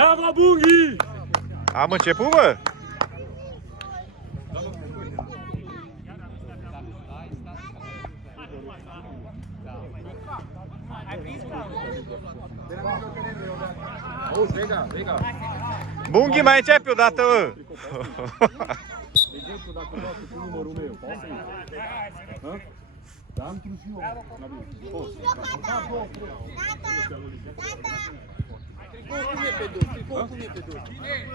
Bravo, Bunghi! Am început, bă? Bunghi, mai începe odată, bă! Exemplu, dacă vreau cu numărul meu, poate să-i? Da, am trus eu.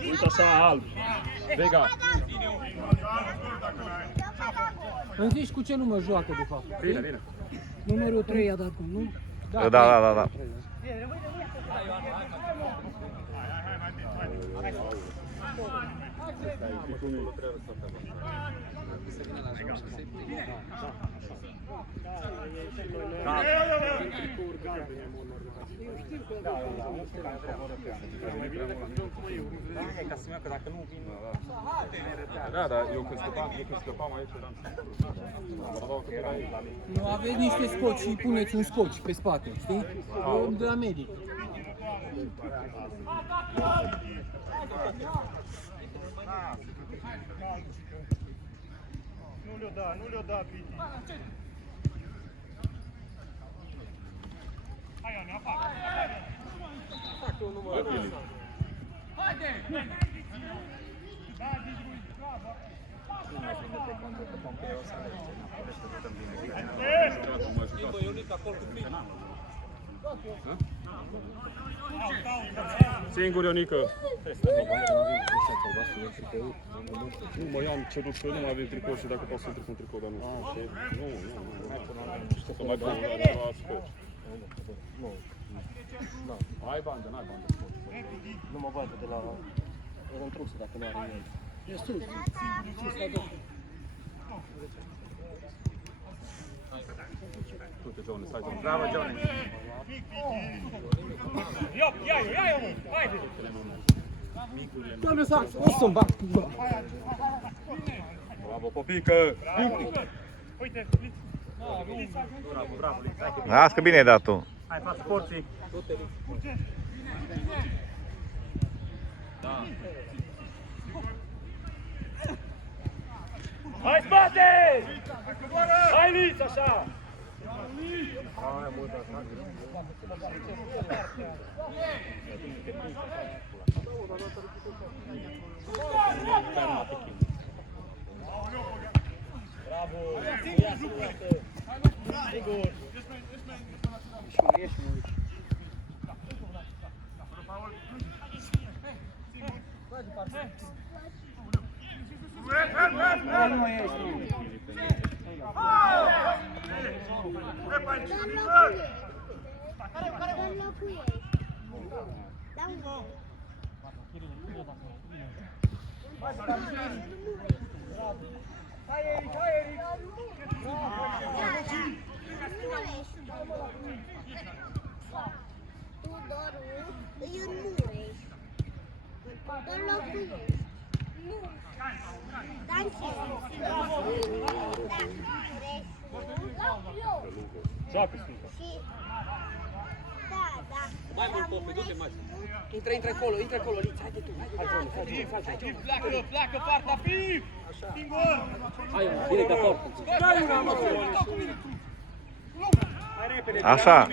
Uite așa, alb. Vega. Îmi zici cu ce număr joacă, de fapt? Bine, bine. Numărul 3 a dat, nu? Da. Da, dar eu când scăpam aici eram... Nu aveți niște scoci și puneți un scoci pe spate, știi? Eu de la medic. Nu le-o da, Piti. Hai, Ione, afac. Fac un număr. Haide! Da, zici lui, bravo. Eu nu-i pe acolo cu Piti. Singur, Ionică. Nu, mă, eu am cerut că nu mai avem tricou și dacă pot să intru cu un tricou, dar nu știu. Nu. Să mai pun la scoci. Ai bandă, n-ai bandă. Nu mă vadă de la... Era în trusă dacă nu are el. E sus. Uite, Jones, hai, Jones. Bravo, Jones. Ia-o, mă, haide! Doamne, o să-mi bag. Bravo, Popică! Uite, Bravo, Las că bine ai dat tu. hai, faci porții. hai spate! Hai, Liț, așa! Bravo! Sigur! Joacă, Sfântă! Mai mult, Pope, du-te, mai. Intră acolo, Liț, haide tu, haide. Pleacă partea, Pip! Singur! Hai, direct la portă. Hai, una, mă! Așa.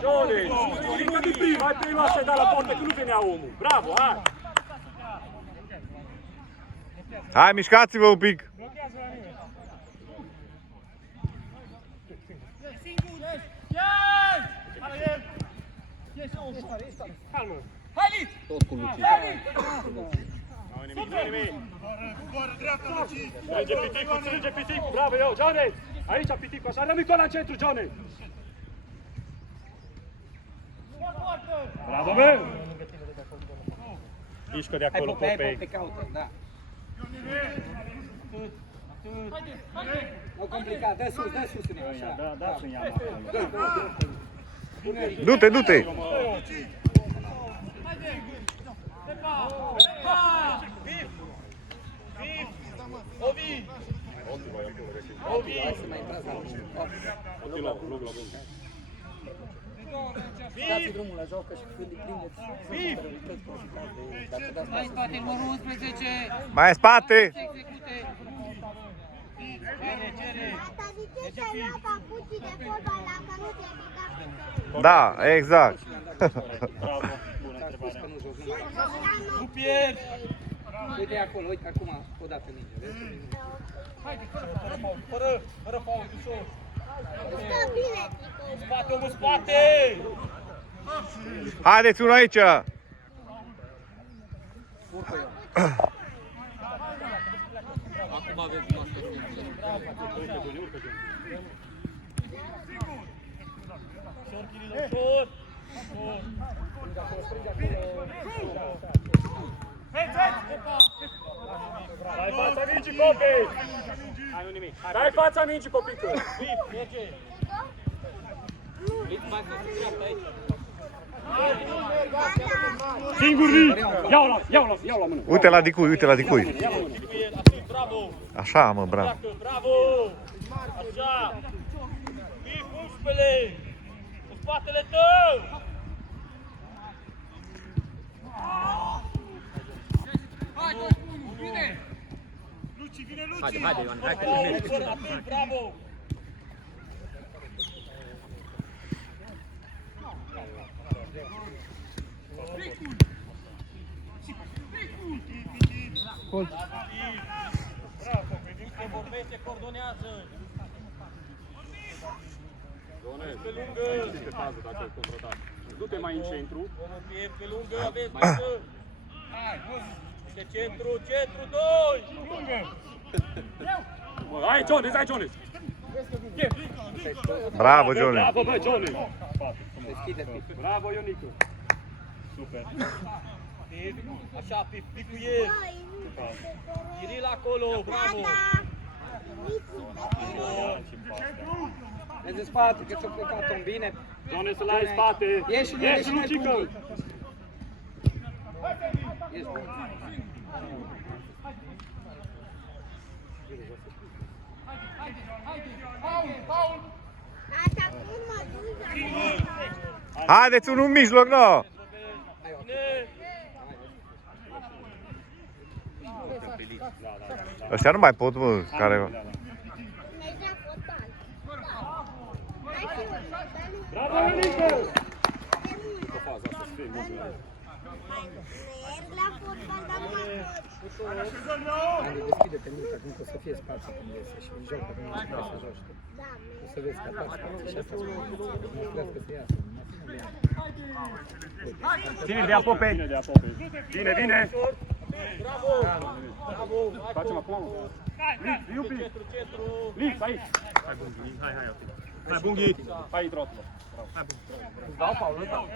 Jones, ridică de prima, hai prima să-i dai la portă, că nu venea omul. Bravo, hai! Hai, mișcați-vă un pic. Calmă! Hai, Liț! Tot cu Luci. Strânge piticul, bravo, eu, Jones! Aici piticul, așa, rămâi acolo în centru, Jones! Bravo, bă! Mișcă de acolo, Popei. Hai, Popei, caută, da. Nu complicat, dă sus, așa. Da, să-mi ia. Du-te. Hai să mai intrați la Loc la bun. Dați drumul la joacă și când îi prindeți, dacă dați Mai în spate, numărul 11. Mai în spate! Se execute. Asta zice să lua papucii de fotbal dacă nu te ridica. Da, exact. Bravo, bună a spus întrebare. că nu joc numai. Nu pierd! Uite acolo, uite acum, odată minge, vezi? Fără fault, ușor. Stă bine, Tico. Spate, omul, spate! Haideți unul aici! Urcă eu. Acum aveți masă. Ușor, Chirilo, ușor! Dai fața mingii, copii! Hai, nu nimic. Dai fața mingii, copică! Merge! Mai să se dreapta aici. Singur vii! Iau la mână. Uite la dicui, uite la dicui. Bravo! Așa, mă, bravo. Bravo! Așa! Fii 11! Cu spatele tău! Haide, Ioan, hai că Bravo, mergi. fără atât, bravo! Bravo, vedem că vorbește, coordonează! Pe lungă! Este fază dacă e contratat. Du-te mai în centru. Omul piept pe lungă, aveți lungă! De centru, 2! Lungă! Hai, Jones, hai, Jones! Bravo, Johnny. Bravo, bă, Jones! Deschide, Pip. Bravo, Ionică! Super! Așa, pic cu el! Iril acolo, bravo! Vezi în spate, că ți-a plecat un bine. Jones, să-l ai în spate! Ieși, Lucică! Ești bun. Asta cum mă duci? Haideți unul în mijloc, nu! Ăștia nu mai pot, mă, care... Mergea fotbal. Hai și eu, fotbalul. Bravo, Ionică! Merg la fotbal, dar nu mai pot. Andy, deschide-te mult, acum că o să fie spațiu când iese și jocă, nu mai trebuie să joci tu. Da, O să vezi că atac spațiu și asta nu trebuie să iasă. Ține de aproape! Ține de aproape! Bine, bine! Bravo! Bravo! Facem acum! Liu, Liu, Liu, aici! Hai, Bunghi! Hai, intră, Dau, Paul, ăsta.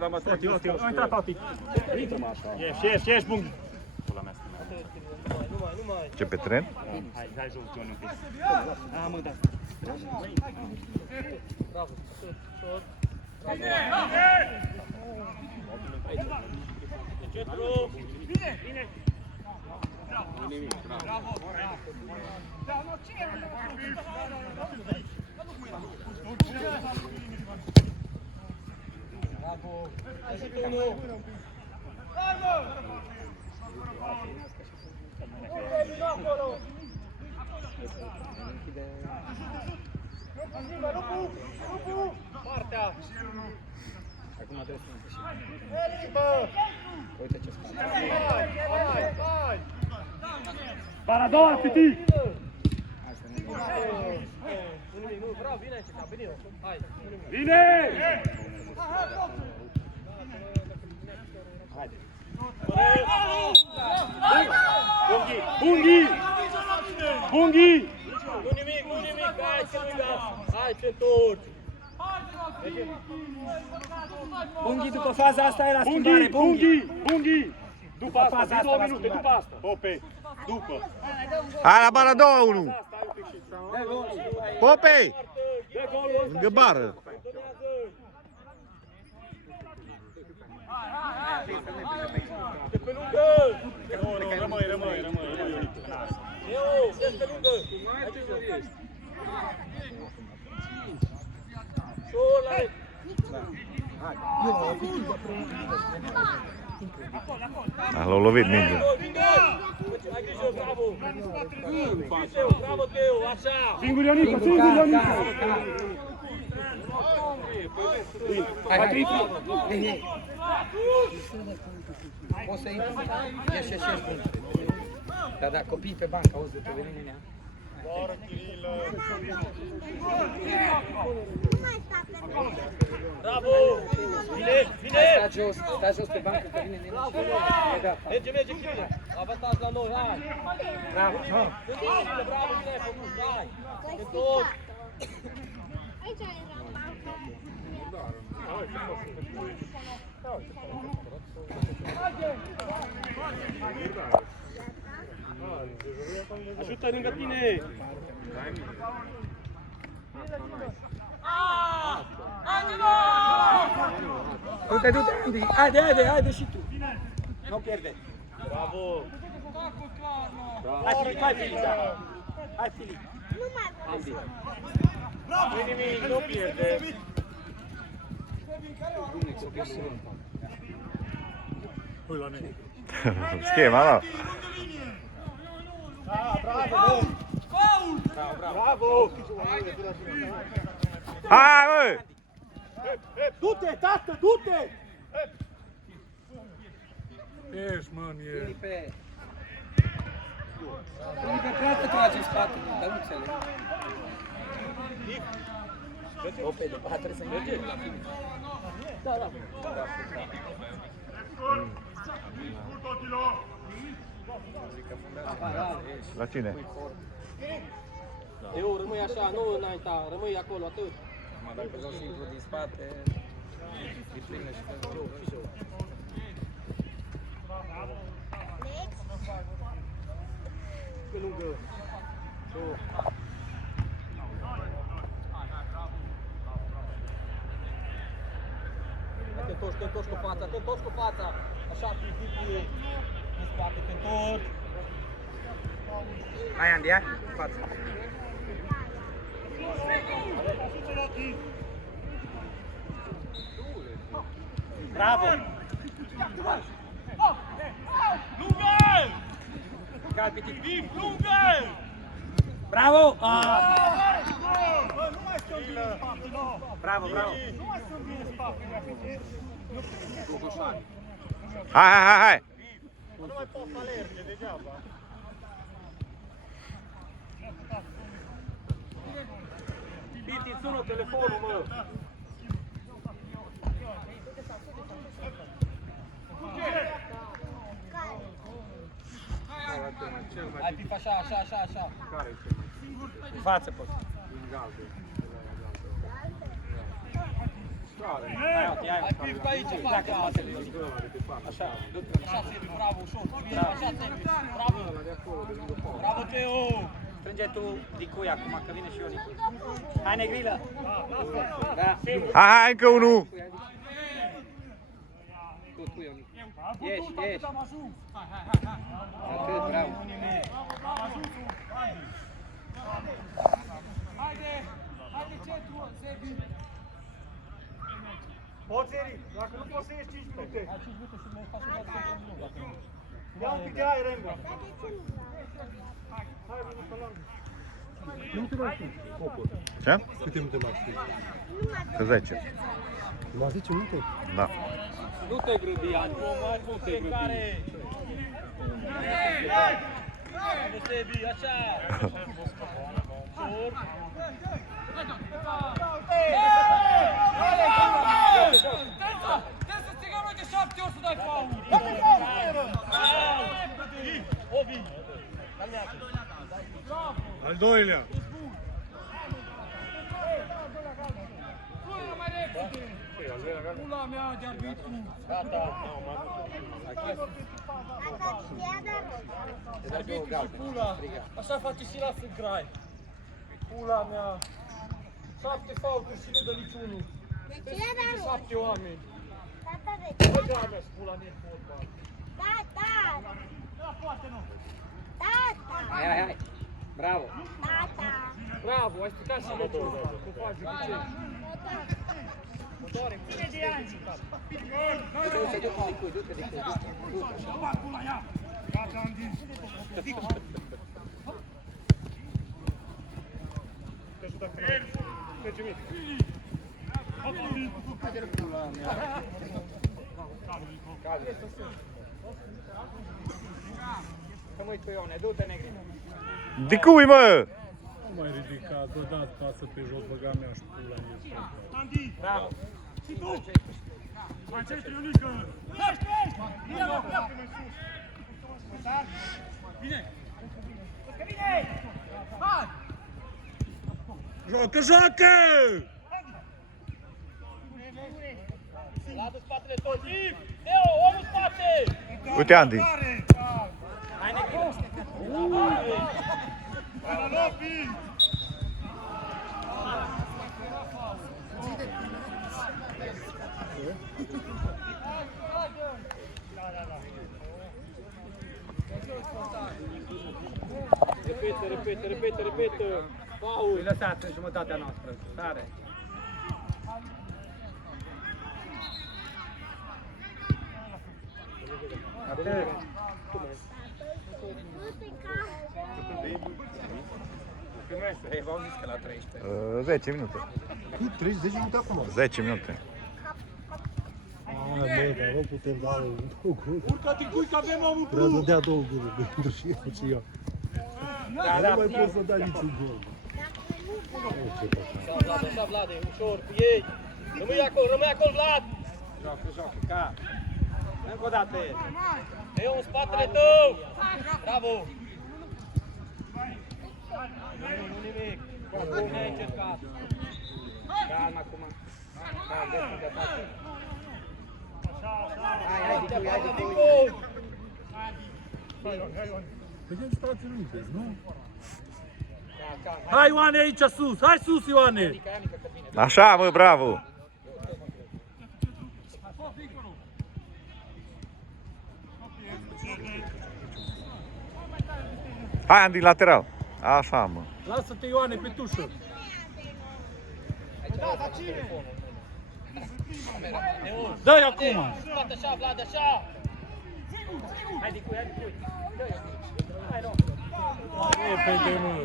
Da, mă, stai, eu intrat Tati. Intră-mă așa. Ieși, Bunghi! Nu mai! Ce pe tren? Hai jos, John, un pic. Da, mă, da. Bravo! Ușor! De centru! Bine! Bravo! Ajută unul! Partea! Acum trebuie să împășim. Uite ce spate. Hai! Para a doua, Titi! Hai să ne vedem. Nu, bravo, vine aici, ca bine. Hai! Bine! Bunghi! Bunghi! Nu nimic, hai să nu hai te întorci! Bunghi, după faza asta e la schimbare, Bunghi! După asta, zi 2 minute, după asta. Pope, după. Hai la bara a doua, unul! Pope! De golul Lângă bară! De pe lungă! Rămâi. Eu, de pe lungă! Aici jos ești! Șor la L-a lovit mingea. Ai grijă, bravo! Bravo, Teo, așa! Singur Ionica, singur Ionica! Hai. Poți să intri? Ieși. Da, copiii pe bancă, auzi, după venirea. Bravo! Vine! Stai jos pe bancă, că vine nenea. Merge, Chine! Avantaj la noi, hai! Bravo! Bravo, ce ai făcut, hai! Pe tot! Aici era banca. Ajută lângă tine! Du-te, Andy! Haide și tu! Nu pierde! Bravo! Hai, Filip! Hai, Filip! Nu mai Andy! Nu nimic, nu pierde! Schema, da. Bravo! Hai, mă! Du-te, tată, du-te! Filipe, prea te tragi în spate, dar nu înțeleg. O, pe departe trebuie să merge la Filip. Da. La cine? Eu rămâi așa, nu înainta, rămâi acolo, atât. Dacă vreau să intru din spate, îi prinde și pe joc. Pe lângă. Te întorci cu fața, așa, pipii, în spate, te întorci. Hai, Andy, hai, în față. Bravo! Lungă! Cal, pitic. Lungă! Bravo! Nu mai stăm bine în spate, nu! Bravo! Nu mai stăm bine în spate! Hai! Nu mai pot să alerge degeaba. Piti, sună telefonul, mă! Hai, pip, așa. În față, poți. Hai, pip, aici, pleacă spatele. Așa, Așa, Sebi, bravo, ușor. Așa, Sebi, bravo. Bravo, Teo. strânge tu Dicui acum, că vine și Ionicu. Hai, Negrilă! Da. Hai, încă unul! Tu, Ionicu. Ieși. Atât, bravo. Haide centru, Sebi! Poți, Eric, dacă nu poți să ieși 5 minute. Hai, 5 minute și mai faci o dată pentru minut, dacă nu. Ia un pic de aer, Enga. Hai, vă pe lângă. Ce? Câte minute mai știi? Că 10. Numai 10 minute? Da. Nu te grăbi, Ani. Nu te grăbi. Bravo, Sebi, așa! Șur! Trebuie să strigăm noi de 7 ori să dai faul! Ovi! Al doilea. Pula mea de arbitru! Arbitru și pula! Așa face și la Sângrai! Pula mea! 7 faulturi și nu dă niciunul! Trebuie 7 oameni! Bă, mea, spula mea, fotbal! Da, poate nu! Hai. Bravo. Bravo, ai stricat și meciul ăsta, cu faci de ce? Du-te di qui. Că mă-i tu, Ione, du-te, negri. De cui, mă? Nu mai ridica, dă dați pasă pe jos, băga mea și pula în el. Bravo. Joacă, joacă! Lasă spatele tot, Iv! Teo, omul spate! Uite, Andy. Hai, negri. Repete. Paul! Îi lăsați în jumătatea noastră. Tare. Atât. Ei, v-au zis că la 13. 10 minute. 30 minute acum. 10 minute. Bă, dar nu putem da două gol. Urcă-te cui că avem omul Trebuie să dea două goluri, pentru și eu și eu. Da, Nu mai pot să dai niciun gol. Așa, Vlade, ușor, cu ei! Rămâi acolo, Vlad! Joacă, ca. Încă o dată. Teo, în spatele tău! Bravo! Nu nimic! Nu ai încercat! Calma acum. Hai, de cui. Vedem stați în limpezi, nu? Calma. Hai, Ioane, aici sus! Hai sus, Ioane! Așa, mă, bravo. Hai, Andy, lateral. Așa, mă. Lasă-te, Ioane, pe tușă! Dă-i acum! Spate așa, Vlad, așa! Hai de cui. Hai, rog. Repede, mă!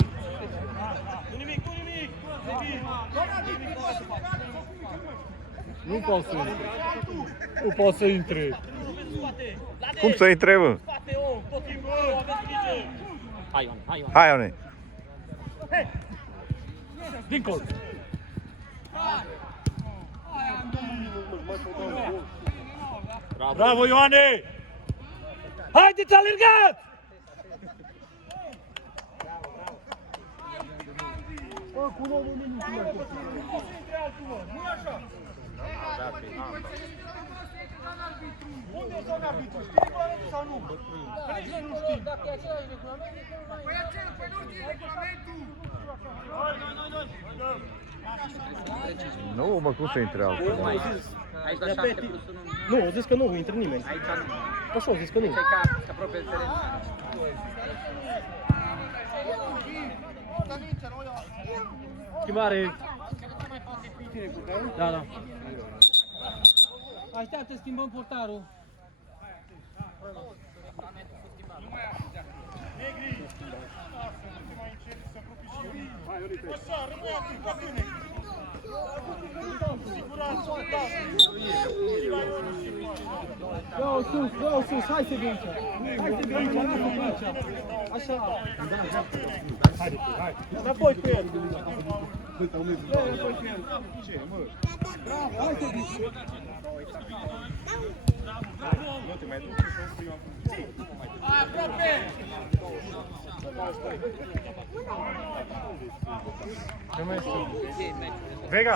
Nu nimic! Nu poate să intre. Nu poate să intre. Spate! Vlade! Cum să intre, mă? Spate, om! Tot timpul, aveți grijă! Hai, Ion. Hai, Ione. Dincolo! Bravo, Ioane! Haideți, alergați! Unde e zona arbitru? Știi regulamentul sau nu? Că nici noi nu știm. Dacă e același regulament, Nu, mă, cum să intre altul? Aici la 7 plus 1. Nu, zis că nu intră nimeni. Aici nu. Așa, zis că nu. Cei ca aproape de teren. Schimbare. Da. Așteaptă, schimbăm portarul. Vreau sus, hai să vinci. Așa. Înapoi cu el. Hai să vinci.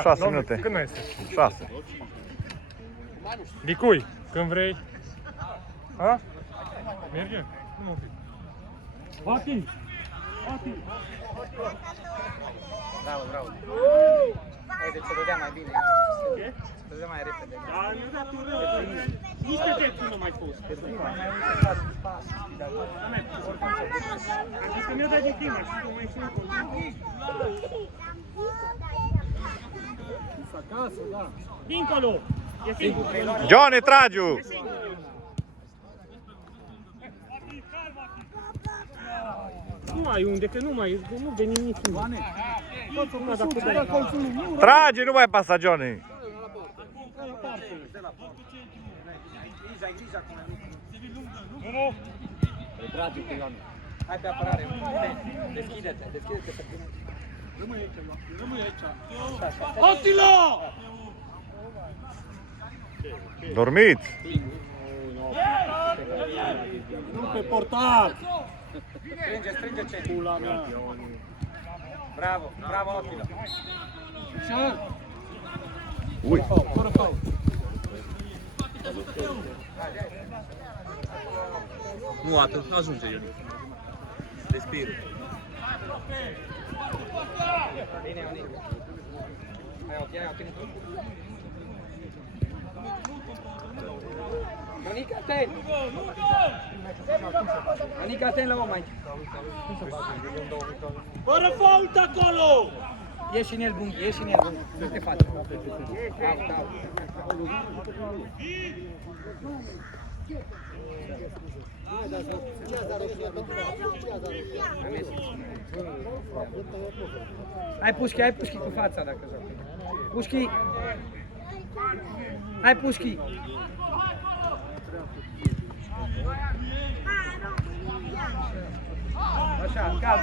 6 minute. Când mai este? 6. Dicui, când vrei. Ha? Merge? Nu mă pic. Vati! Bravo. Hai, deci se dădea mai bine. Se dădea mai repede. Nici pe dreptul nu mai fost. Am zis că mi-a dat din prima, știi că mai sunt. Dincolo! E singur! Johnny, tragi-o! Nu ai unde, că nu veni niciun. Tragi, nu mai pasa, Johnny! Hai pe apărare, deschide-te pe tine. Attila! Dormiți! Nu pe portar! Strânge ce pula mea. Bravo, bravo Attila. Ui! Nu, atât, ajunge el. Respiră. Bine, Ionic. Hai, ține tu. Ionic, atent! Ionic, atent la om aici. Fără fault acolo! Ieși în el, Bunghi, ieși în el, Bunghi. Nu te faci. Bravo. Hai Pușchi cu fața dacă joacă. Pușchi! Hai Pușchi! Așa, cal.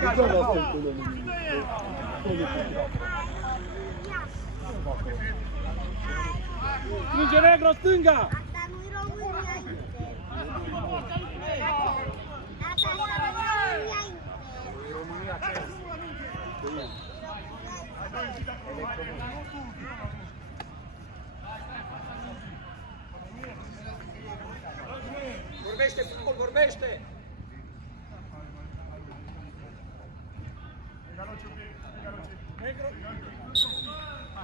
Strânge negru, stânga! Asta nu-i România Vorbește, Paul, vorbește!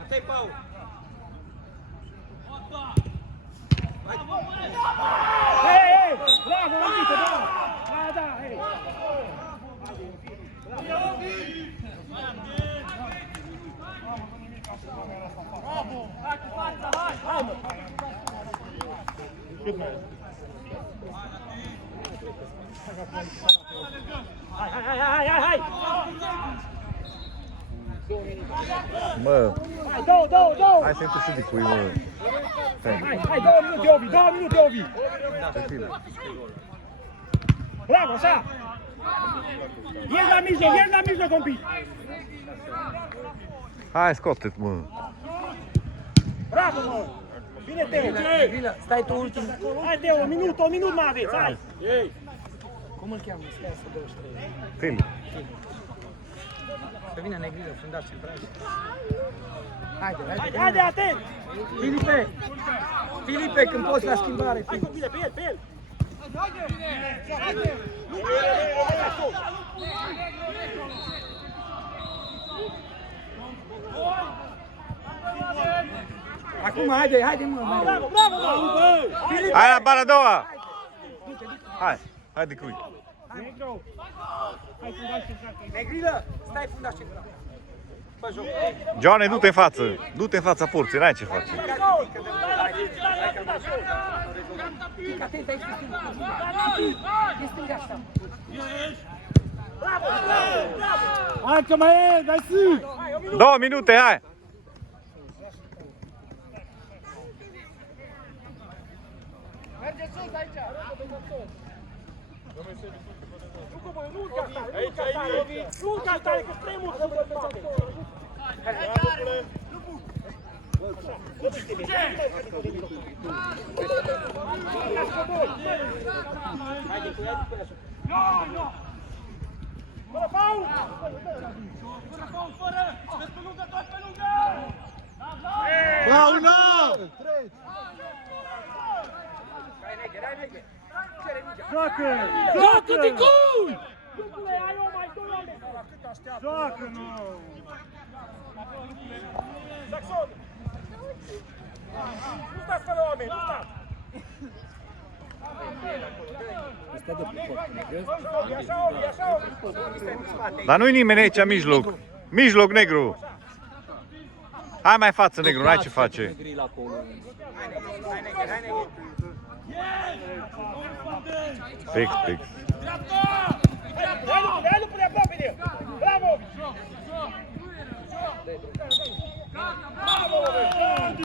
Stai, Paul! Hei! Bravo, Anică, bravo! Da, hei! Bravo! Hai cu fața, hai! Hai! Mă, Hai, două! hai să intru și de cui, mă. Hai, 2 minute, Ovi! Bravo, așa! Ieși la mijloc un pic! Hai, scoate-te, mă. Bravo, mă! Bine, Teo! Stai tu ultim. Hai, Teo, un minut mai aveți, hai! Cum îl cheamă? Stai să 23. Fili. Să vină Negrilă, fundaș central. Haide! Haide, atent! Filipe, când poți la schimbare. Hai, copile, pe el! Acum, haide, mă! Bravo! Filipe! Hai la bara a doua! Hai de cui. Negru! Hai, fundaș central! Negrilă, stai fundaș central. Fă joc. Johnny, du-te în față. Du-te în fața porții, n-ai ce face. Fică atent aici, e stânga asta. Hai că mai e, dai sus! 2 minute, hai! Merge sus aici! Nu urca tare, că spre mult! Fără faul! Pe lungă, tot pe lungă! Paula! Hai, Negre! Joacă, Ticui! Ai o mai doi oameni! Joacă, nu! Saxon! Nu stați fără oameni, nu stați! Așa, Dar nu-i nimeni aici, mijloc. Mijloc, negru. Hai mai față, negru, n-ai ce face. Grill acolo. Fix, fix. Dai-lu până aproape de el! Bravo!